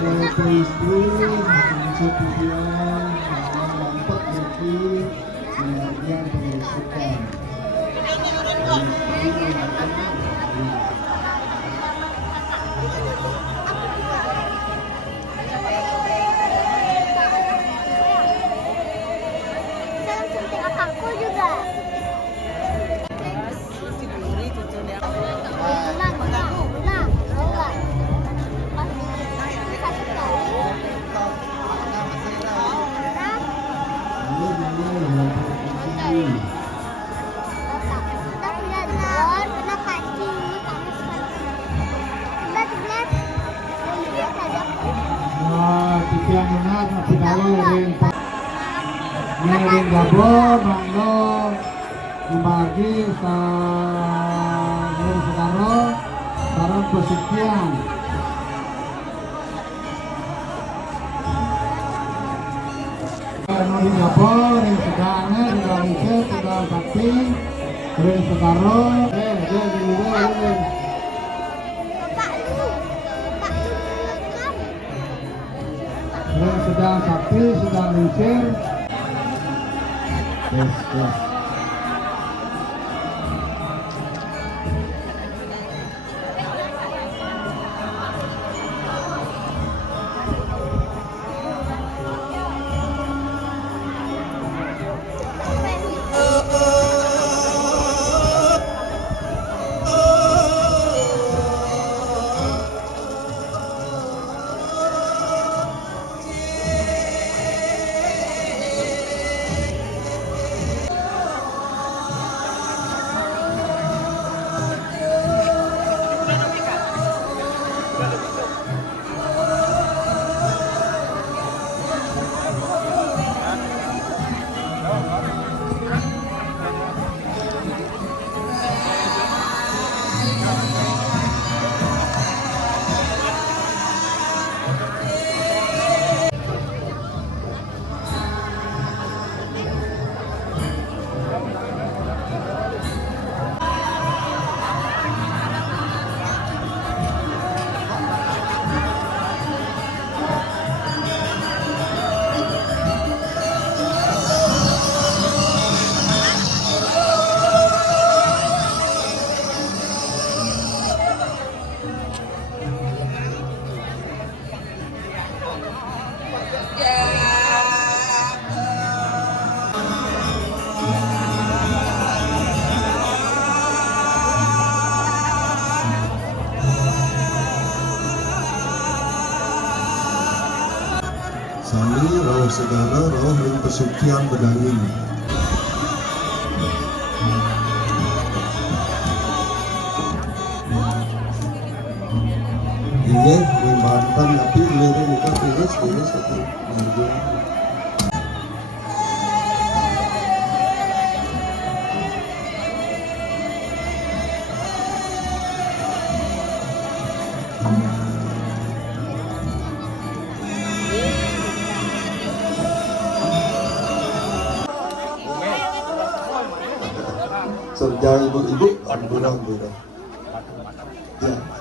istri masuk video nampak jadi pengajian pengusukan. Tiang benar masih tahu ring gabor manglo membagi sa ring sekaro barang posisian ring gabor ring sedangnya ring riset ring sakti ring sekaro sedang sakti, sedang lincir. Yes. Sami roh segala roh ring pesucian bedangin. Ini ring bantan tapi lirik muka tiris satu harga. Jangan ibu-ibu, amburan. Ya.